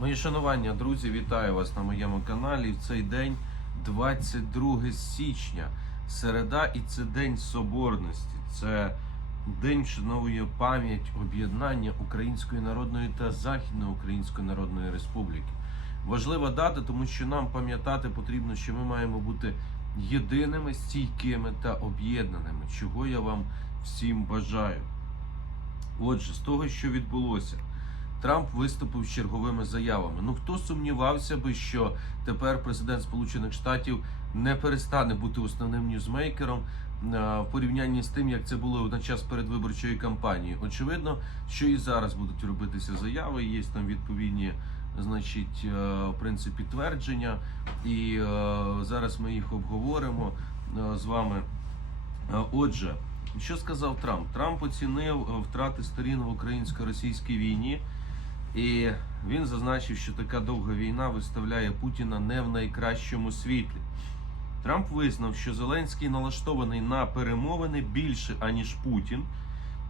Мої шанування, друзі, вітаю вас на моєму каналі. В цей день 22 січня, середа, і це День Соборності. Це день вшановує пам'ять об'єднання Української Народної та Західноукраїнської Народної Республіки. Важлива дата, тому що нам пам'ятати потрібно, що ми маємо бути єдиними, стійкими та об'єднаними, чого я вам всім бажаю. Отже, з того, що відбулося. Трамп виступив з черговими заявами. Ну хто сумнівався би, що тепер президент Сполучених Штатів не перестане бути основним ньюзмейкером е, в порівнянні з тим, як це було на час передвиборчої кампанії. Очевидно, що і зараз будуть робитися заяви. Є там відповідні, значить, е, в принципі, твердження, і е, зараз ми їх обговоримо з вами. Отже, що сказав Трамп? Трамп оцінив втрати сторін в українсько-російській війні. І він зазначив, що така довга війна виставляє Путіна не в найкращому світлі. Трамп визнав, що Зеленський налаштований на перемовини більше аніж Путін.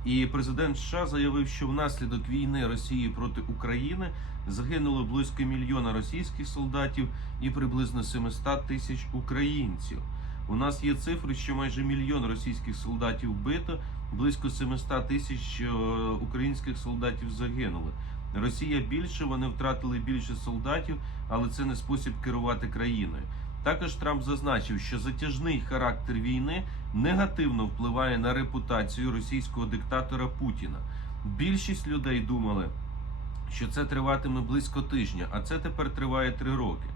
І президент США заявив, що внаслідок війни Росії проти України загинуло близько мільйона російських солдатів і приблизно 700 тисяч українців. У нас є цифри, що майже мільйон російських солдатів вбито, близько 700 тисяч е, українських солдатів загинули. Росія більше, вони втратили більше солдатів, але це не спосіб керувати країною. Також Трамп зазначив, що затяжний характер війни негативно впливає на репутацію російського диктатора Путіна. Більшість людей думали, що це триватиме близько тижня, а це тепер триває три роки.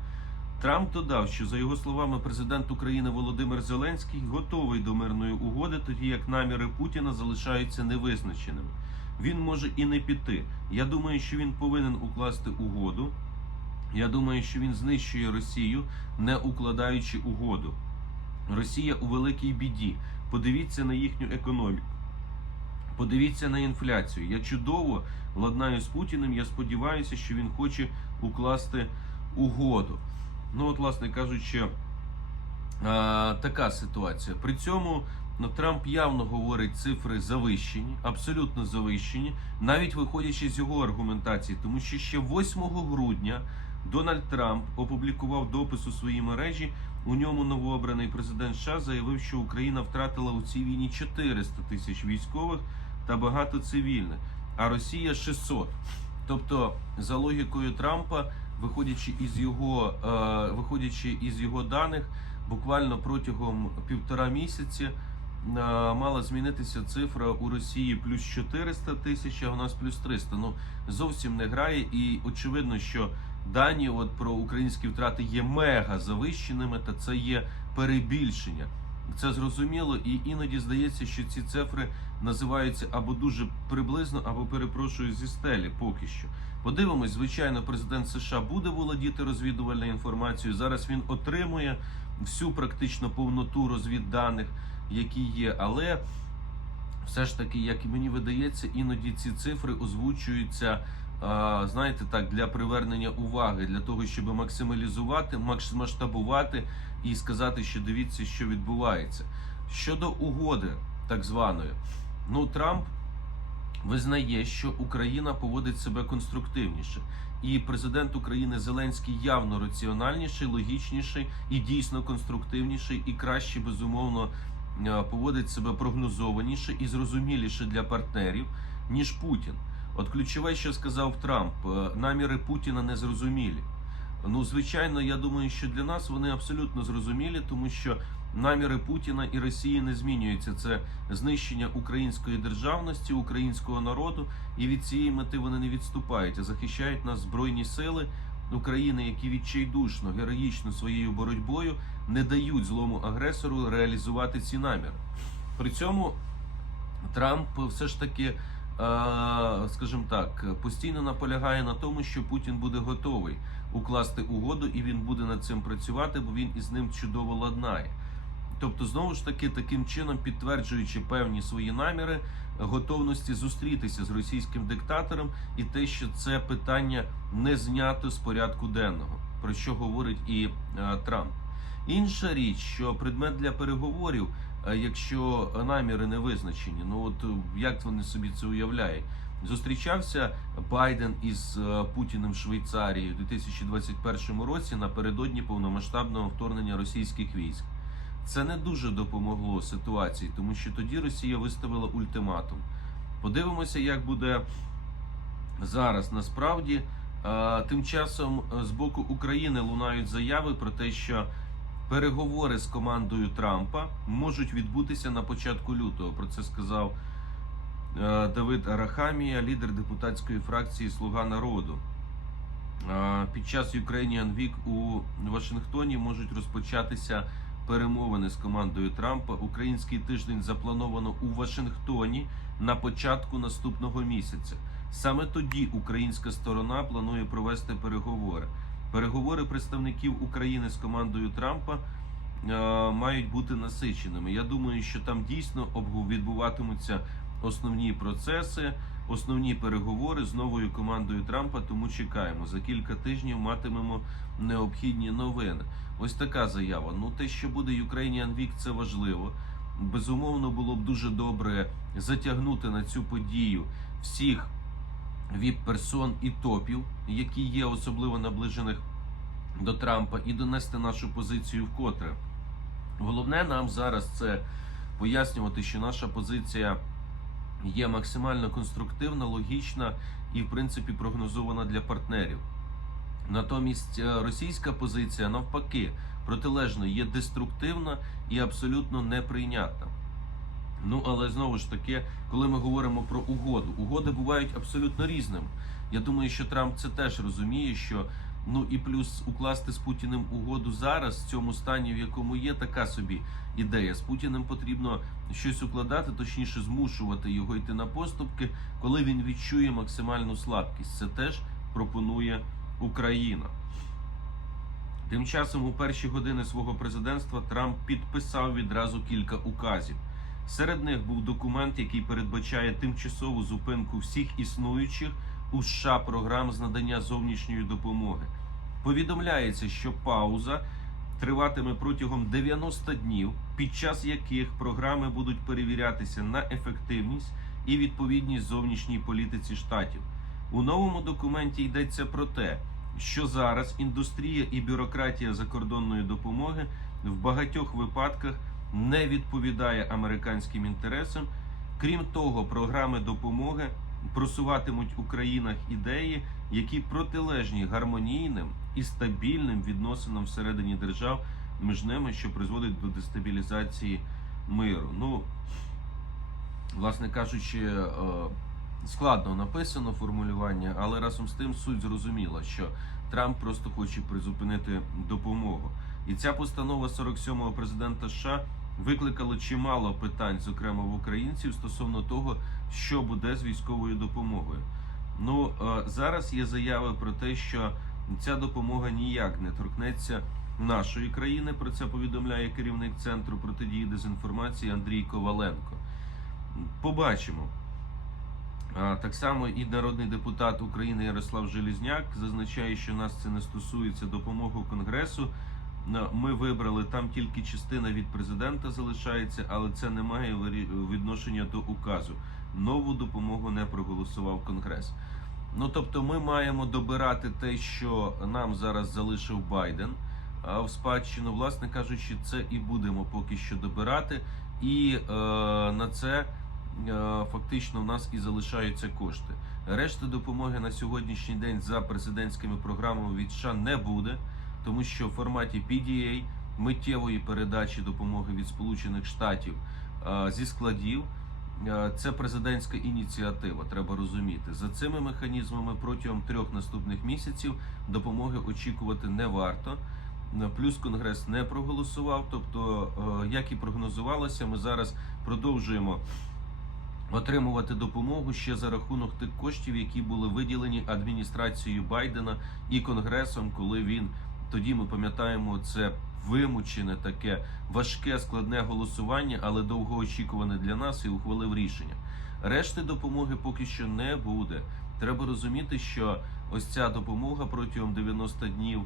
Трамп додав, що за його словами, президент України Володимир Зеленський готовий до мирної угоди, тоді як наміри Путіна залишаються невизначеними. Він може і не піти. Я думаю, що він повинен укласти угоду. Я думаю, що він знищує Росію, не укладаючи угоду. Росія у великій біді. Подивіться на їхню економіку. Подивіться на інфляцію. Я чудово ладнаю з Путіним. Я сподіваюся, що він хоче укласти угоду. Ну, от, власне кажучи, така ситуація. При цьому ну, Трамп явно говорить цифри завищені, абсолютно завищені, навіть виходячи з його аргументації, тому що ще 8 грудня Дональд Трамп опублікував допис у своїй мережі. У ньому новообраний президент США заявив, що Україна втратила у цій війні 400 тисяч військових та багато цивільних, а Росія 600. Тобто, за логікою Трампа, виходячи із його, е, виходячи із його даних, буквально протягом півтора місяці е, мала змінитися цифра у Росії плюс 400 тисяч, а у нас плюс 300. Ну зовсім не грає, і очевидно, що дані от про українські втрати є мега завищеними, та це є перебільшення. Це зрозуміло, і іноді здається, що ці цифри називаються або дуже приблизно, або перепрошую зі стелі поки що. Подивимось, звичайно, президент США буде володіти розвідувальною інформацією. Зараз він отримує всю практично повноту розвідданих, які є, але все ж таки, як і мені видається, іноді ці цифри озвучуються. Знаєте, так для привернення уваги, для того, щоб максималізувати, макс- масштабувати і сказати, що дивіться, що відбувається. Щодо угоди, так званої, ну Трамп визнає, що Україна поводить себе конструктивніше, і президент України Зеленський явно раціональніший, логічніший і дійсно конструктивніший, і краще безумовно е, поводить себе прогнозованіше і зрозуміліше для партнерів ніж Путін. От ключове, що сказав Трамп, е, наміри Путіна не зрозумілі. Ну, звичайно, я думаю, що для нас вони абсолютно зрозумілі, тому що наміри Путіна і Росії не змінюються. Це знищення української державності, українського народу, і від цієї мети вони не відступають, а захищають нас збройні сили України, які відчайдушно, героїчно своєю боротьбою не дають злому агресору реалізувати ці наміри. При цьому Трамп все ж таки, е, скажімо так, постійно наполягає на тому, що Путін буде готовий укласти угоду, і він буде над цим працювати, бо він із ним чудово ладнає. Тобто, знову ж таки, таким чином підтверджуючи певні свої наміри готовності зустрітися з російським диктатором, і те, що це питання не знято з порядку денного, про що говорить і е, Трамп. Інша річ, що предмет для переговорів, е, якщо наміри не визначені, ну от е, як вони собі це уявляють? Зустрічався Байден із Путіним в Швейцарії у 2021 році напередодні повномасштабного вторгнення російських військ. Це не дуже допомогло ситуації, тому що тоді Росія виставила ультиматум. Подивимося, як буде зараз. Насправді, тим часом е, з боку України лунають заяви про те, що переговори з командою Трампа можуть відбутися на початку лютого. Про це сказав е, Давид Арахамія, лідер депутатської фракції Слуга народу. Під час Ukrainian Week у Вашингтоні можуть розпочатися перемовини з командою Трампа. Український тиждень заплановано у Вашингтоні на початку наступного місяця. Саме тоді українська сторона планує провести переговори. Переговори представників України з командою Трампа е, мають бути насиченими. Я думаю, що там дійсно відбуватимуться основні процеси, основні переговори з новою командою Трампа. Тому чекаємо за кілька тижнів матимемо необхідні новини. Ось така заява. Ну те, що буде Ukrainian Week, це важливо. Безумовно, було б дуже добре затягнути на цю подію всіх віп-персон і топів, які є особливо наближених до Трампа, і донести нашу позицію вкотре. Головне нам зараз це пояснювати, що наша позиція є максимально конструктивна, логічна і, в принципі, прогнозована для партнерів. Натомість е, російська позиція навпаки протилежно є деструктивна і абсолютно неприйнятна. Ну але знову ж таки, коли ми говоримо про угоду, угоди бувають абсолютно різними. Я думаю, що Трамп це теж розуміє, що ну і плюс укласти з Путіним угоду зараз в цьому стані, в якому є така собі ідея. З Путіним потрібно щось укладати, точніше змушувати його йти на поступки, коли він відчує максимальну слабкість. Це теж пропонує Україна. Тим часом у перші години свого президентства Трамп підписав відразу кілька указів. Серед них був документ, який передбачає тимчасову зупинку всіх існуючих у США програм з надання зовнішньої допомоги. Повідомляється, що пауза триватиме протягом 90 днів, під час яких програми будуть перевірятися на ефективність і відповідність зовнішній політиці штатів. У новому документі йдеться про те, що зараз індустрія і бюрократія закордонної допомоги в багатьох випадках не відповідає американським інтересам. Крім того, програми допомоги просуватимуть у країнах ідеї, які протилежні гармонійним і стабільним відносинам всередині держав між ними, що призводить до дестабілізації миру. Ну, власне кажучи, е, складно написано формулювання, але разом з тим суть зрозуміла, що Трамп просто хоче призупинити допомогу. І ця постанова 47-го президента США викликала чимало питань, зокрема в українців, стосовно того, що буде з військовою допомогою. Ну е, зараз є заяви про те, що ця допомога ніяк не торкнеться нашої країни. Про це повідомляє керівник центру протидії дезінформації Андрій Коваленко. Побачимо. Так само і народний депутат України Ярослав Желізняк зазначає, що нас це не стосується допомоги Конгресу. На- Ми вибрали там тільки частина від президента залишається, але це не має відношення до указу. Нову допомогу не проголосував Конгрес. Ну тобто, ми маємо добирати те, що нам зараз залишив Байден. В спадщину, власне кажучи, це і будемо поки що добирати, і е, на це е, фактично в нас і залишаються кошти. Решти допомоги на сьогоднішній день за президентськими програмами від США не буде, тому що в форматі PDA миттєвої передачі допомоги від Сполучених Штатів е, зі складів. е, Це президентська ініціатива, треба розуміти. За цими механізмами протягом трьох наступних місяців допомоги очікувати не варто. Е, Плюс Конгрес не проголосував. Тобто, як і прогнозувалося, ми зараз продовжуємо отримувати допомогу ще за рахунок тих коштів, які були виділені адміністрацією Байдена і Конгресом, коли він тоді ми пам'ятаємо це вимучене таке важке складне голосування, але довгоочікуване для нас і ухвалив рішення. Решти допомоги поки що не буде. Треба розуміти, що ось ця допомога протягом 90 днів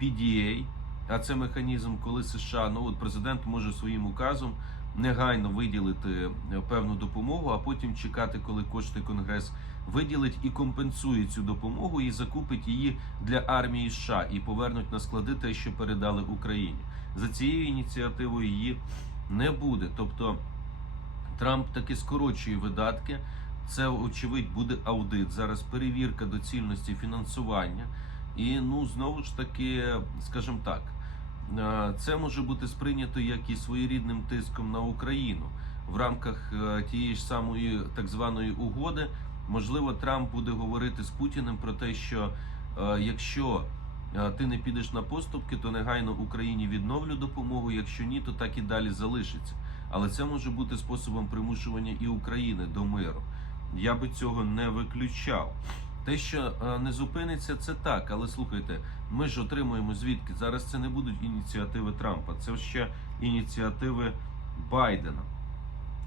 PDA, а це механізм, коли США, ну от президент може своїм указом негайно виділити е, певну допомогу, а потім чекати, коли кошти Конгрес виділить і компенсує цю допомогу і закупить її для армії США і повернуть на склади те, що передали Україні. За цією ініціативою її не буде. Тобто Трамп таки скорочує видатки. Це очевидь буде аудит. Зараз перевірка доцільності фінансування. І ну знову ж таки, скажімо так, е, це може бути сприйнято як і своєрідним тиском на Україну в рамках е, тієї ж самої так званої угоди. Можливо, Трамп буде говорити з Путіним про те, що е, якщо е, ти не підеш на поступки, то негайно Україні відновлю допомогу. Якщо ні, то так і далі залишиться. Але це може бути способом примушування і України до миру. Я би цього не виключав. Те, що е, не зупиниться, це так. Але слухайте, ми ж отримуємо звідки. Зараз це не будуть ініціативи Трампа, це ще ініціативи Байдена.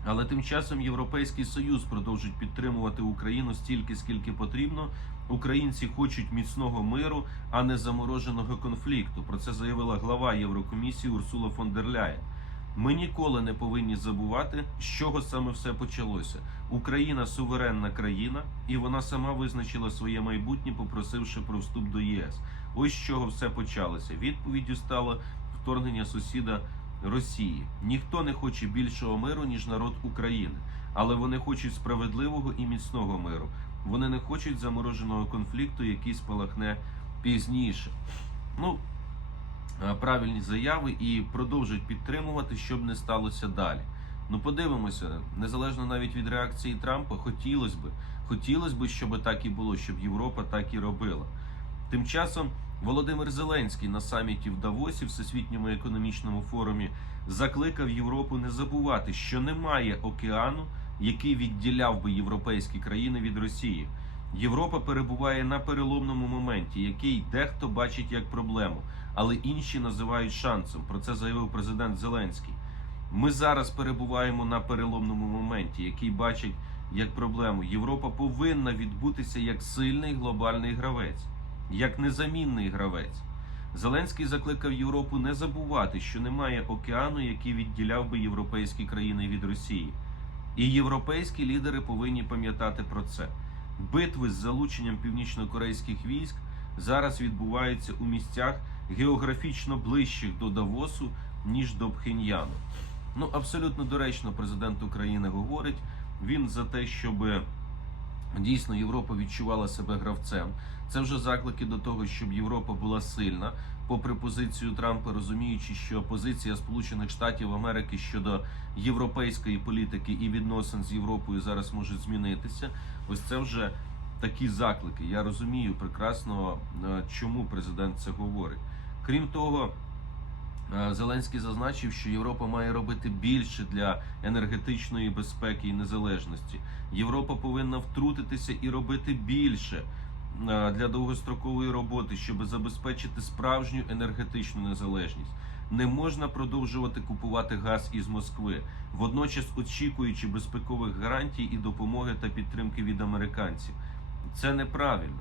Але тим часом Європейський Союз продовжить підтримувати Україну стільки, скільки потрібно. Українці хочуть міцного миру, а не замороженого конфлікту. Про це заявила глава Єврокомісії Урсула фон дер Ляєн. Ми ніколи не повинні забувати, з чого саме все почалося. Україна суверенна країна, і вона сама визначила своє майбутнє, попросивши про вступ до ЄС. Ось з чого все почалося. Відповіддю стало вторгнення сусіда Росії. Ніхто не хоче більшого миру, ніж народ України, але вони хочуть справедливого і міцного миру. Вони не хочуть замороженого конфлікту, який спалахне пізніше. Ну, е, правильні заяви і продовжують підтримувати, щоб не сталося далі. Ну, подивимося, незалежно навіть від реакції Трампа, хотілося би, хотілося б, щоб так і було, щоб Європа так і робила. Тим часом Володимир Зеленський на саміті в Давосі, Всесвітньому економічному форумі, закликав Європу не забувати, що немає океану, який відділяв би європейські країни від Росії. Європа перебуває на переломному моменті, який дехто бачить як проблему, але інші називають шансом. Про це заявив президент Зеленський. Ми зараз перебуваємо на переломному моменті, який бачить як проблему. Європа повинна відбутися як сильний глобальний гравець, як незамінний гравець. Зеленський закликав Європу не забувати, що немає океану, який відділяв би європейські країни від Росії. І європейські лідери повинні пам'ятати про це. Битви з залученням північнокорейських військ зараз відбуваються у місцях географічно ближчих до Давосу, ніж до Пхеньяну. Ну, абсолютно доречно президент України говорить. Він за те, щоб дійсно Європа відчувала себе гравцем. Це вже заклики до того, щоб Європа була сильна, попри позицію Трампа, розуміючи, що позиція Сполучених Штатів Америки щодо європейської політики і відносин з Європою зараз може змінитися. Ось це вже такі заклики. Я розумію прекрасно, е, чому президент це говорить. Крім того. Е, Зеленський зазначив, що Європа має робити більше для енергетичної безпеки і незалежності. Європа повинна втрутитися і робити більше е, для довгострокової роботи, щоб забезпечити справжню енергетичну незалежність. Не можна продовжувати купувати газ із Москви, водночас очікуючи безпекових гарантій і допомоги та підтримки від американців. Це неправильно.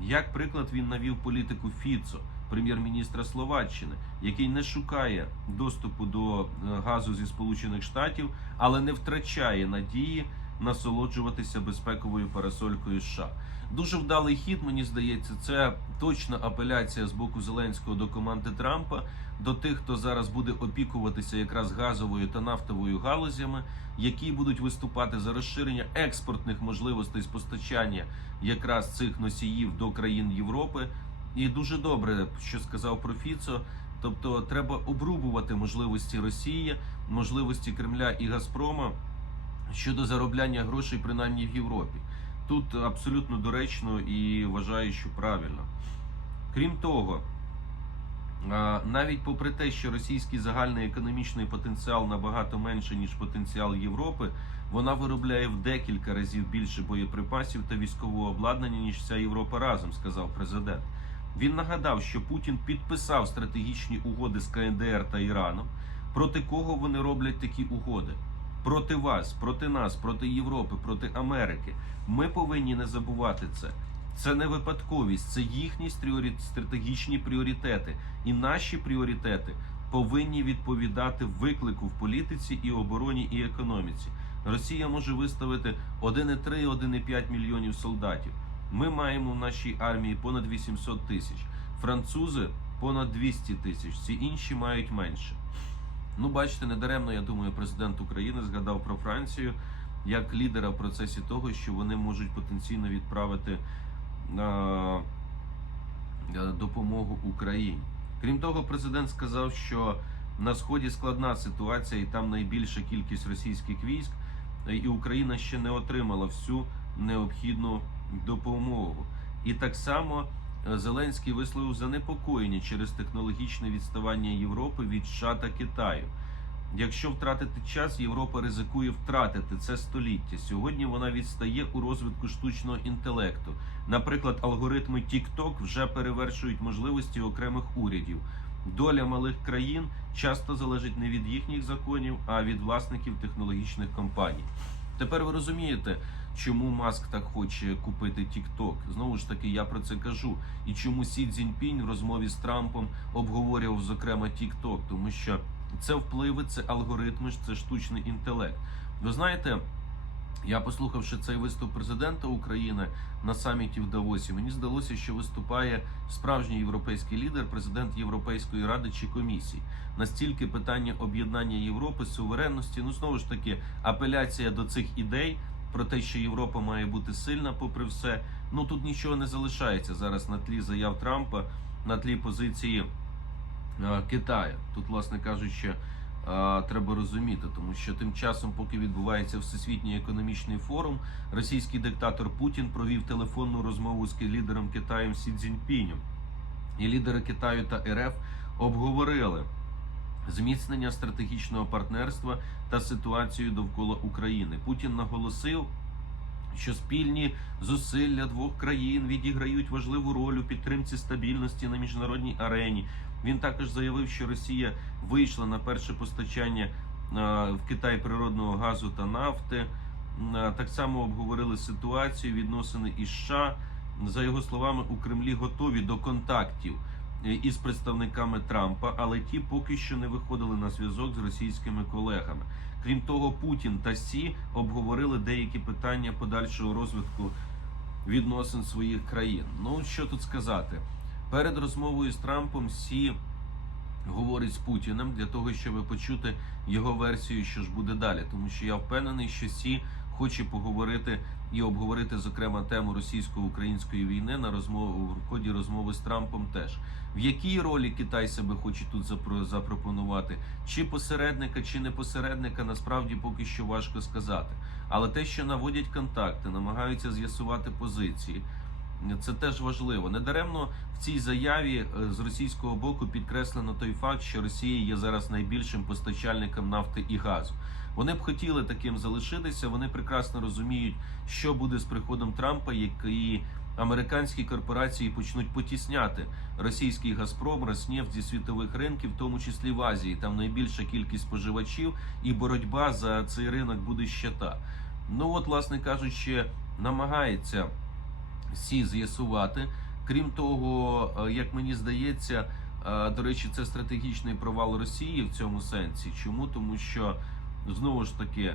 Як приклад він навів політику Фіцо, прем'єр-міністра Словаччини, який не шукає доступу до е, газу зі Сполучених Штатів, але не втрачає надії насолоджуватися безпековою парасолькою США. Дуже вдалий хід, мені здається, це точна апеляція з боку Зеленського до команди Трампа, до тих, хто зараз буде опікуватися якраз газовою та нафтовою галузями, які будуть виступати за розширення експортних можливостей з постачання якраз цих носіїв до країн Європи. І дуже добре, що сказав про Фіцо. Тобто, треба обрубувати можливості Росії, можливості Кремля і Газпрома щодо заробляння грошей, принаймні в Європі. Тут абсолютно доречно і вважаю, що правильно. Крім того, навіть попри те, що російський загальний економічний потенціал набагато менше, ніж потенціал Європи, вона виробляє в декілька разів більше боєприпасів та військового обладнання, ніж вся Європа разом, сказав президент. Він нагадав, що Путін підписав стратегічні угоди з КНДР та Іраном. Проти кого вони роблять такі угоди? Проти вас, проти нас, проти Європи, проти Америки. Ми повинні не забувати це. Це не випадковість, це їхні стратегічні пріоритети. І наші пріоритети повинні відповідати виклику в політиці і обороні і економіці. Росія може виставити 1,3, 1,5 мільйонів солдатів. Ми маємо в нашій армії понад 800 тисяч. Французи понад 200 тисяч. Всі інші мають менше. Ну, бачите, недаремно, я думаю, президент України згадав про Францію як лідера в процесі того, що вони можуть потенційно відправити е, допомогу Україні. Крім того, президент сказав, що на сході складна ситуація, і там найбільша кількість російських військ, і Україна ще не отримала всю необхідну допомогу. І так само е, Зеленський висловив занепокоєння через технологічне відставання Європи від США та Китаю. Якщо втратити час, Європа ризикує втратити це століття. Сьогодні вона відстає у розвитку штучного інтелекту. Наприклад, алгоритми TikTok вже перевершують можливості окремих урядів. Доля малих країн часто залежить не від їхніх законів, а від власників технологічних компаній. Тепер ви розумієте, чому Маск так хоче купити TikTok. Знову ж таки, я про це кажу. І чому Сі Цзіньпінь в розмові з Трампом обговорював зокрема TikTok, тому що це впливи, це алгоритми, це штучний інтелект. Ви знаєте, я послухавши цей виступ президента України на саміті в Давосі, мені здалося, що виступає справжній європейський лідер, президент Європейської ради чи комісії. Настільки питання об'єднання Європи, суверенності, ну знову ж таки, апеляція до цих ідей про те, що Європа має бути сильна, попри все. Ну тут нічого не залишається зараз на тлі заяв Трампа, на тлі позиції е, Китаю. Тут, власне кажучи, е, треба розуміти, тому що тим часом, поки відбувається всесвітній економічний форум, російський диктатор Путін провів телефонну розмову з лідером Китаю Сі Цзіньпінем. І лідери Китаю та РФ обговорили зміцнення стратегічного партнерства та ситуацію довкола України. Путін наголосив, що спільні зусилля двох країн відіграють важливу роль у підтримці стабільності на міжнародній арені. Він також заявив, що Росія вийшла на перше постачання е, в Китай природного газу та нафти. Е, Так само обговорили ситуацію, відносини із США. За його словами, у Кремлі готові до контактів із представниками Трампа, але ті поки що не виходили на зв'язок з російськими колегами. Крім того, Путін та Сі обговорили деякі питання подальшого розвитку відносин своїх країн. Ну що тут сказати? Перед розмовою з Трампом Сі говорить з Путіним для того, щоб почути його версію, що ж буде далі. Тому що я впевнений, що Сі хоче поговорити і обговорити зокрема тему російсько-української війни на розмову в ході розмови з Трампом. Теж в якій ролі Китай себе хоче тут запро- запропонувати, чи посередника, чи не посередника, насправді поки що важко сказати. Але те, що наводять контакти, намагаються з'ясувати позиції. Це теж важливо. Недаремно в цій заяві е, з російського боку підкреслено той факт, що Росія є зараз найбільшим постачальником нафти і газу. Вони б хотіли таким залишитися. Вони прекрасно розуміють, що буде з приходом Трампа, які американські корпорації почнуть потісняти російський Газпром, Роснефть зі світових ринків, в тому числі в Азії. Там найбільша кількість споживачів, і боротьба за цей ринок буде ще та. Ну от, власне кажучи, намагається всі з'ясувати. Крім того, е, як мені здається, е, до речі, це стратегічний провал Росії в цьому сенсі. Чому? Тому що знову ж таки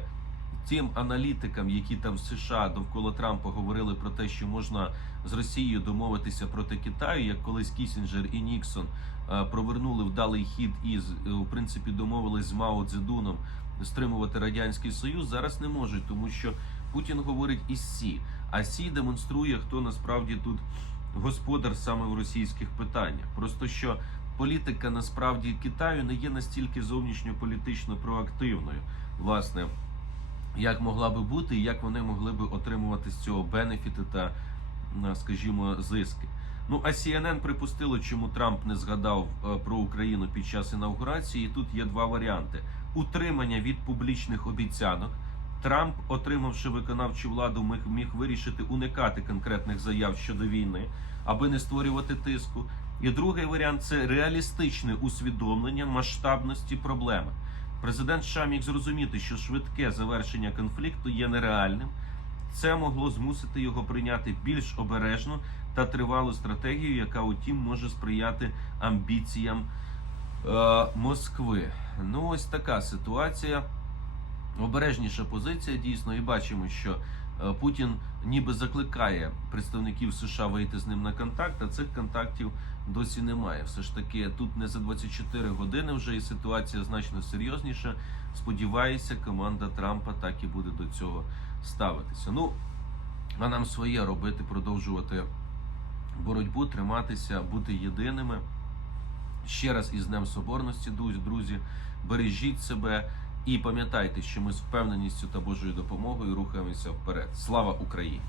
тим аналітикам, які там в США довкола Трампа говорили про те, що можна з Росією домовитися проти Китаю, як колись Кісінджер і Ніксон е, провернули вдалий хід і в принципі домовились з Мао Цзедуном стримувати радянський союз, зараз не можуть, тому що Путін говорить із Сі, а Сі демонструє, хто насправді тут господар саме в російських питаннях. Просто що політика насправді Китаю не є настільки зовнішньополітично проактивною, власне, як могла би бути, і як вони могли би отримувати з цього бенефіти та, скажімо, зиски. Ну а CNN припустило, чому Трамп не згадав е, про Україну під час інаугурації. І тут є два варіанти: утримання від публічних обіцянок. Трамп, отримавши виконавчу владу, міг, міг вирішити уникати конкретних заяв щодо війни, аби не створювати тиску. І другий варіант це реалістичне усвідомлення масштабності проблеми. Президент США міг зрозуміти, що швидке завершення конфлікту є нереальним. Це могло змусити його прийняти більш обережну та тривалу стратегію, яка, утім, може сприяти амбіціям е, Москви. Ну, ось така ситуація. Обережніша позиція дійсно, і бачимо, що е, Путін ніби закликає представників США вийти з ним на контакт, а цих контактів досі немає. Все ж таки, тут не за 24 години вже і ситуація значно серйозніша. Сподіваюся, команда Трампа так і буде до цього ставитися. Ну, а нам своє робити, продовжувати боротьбу, триматися, бути єдиними. Ще раз із Днем Соборності, друзі, друзі, бережіть себе і пам'ятайте, що ми з впевненістю та Божою допомогою рухаємося вперед. Слава Україні!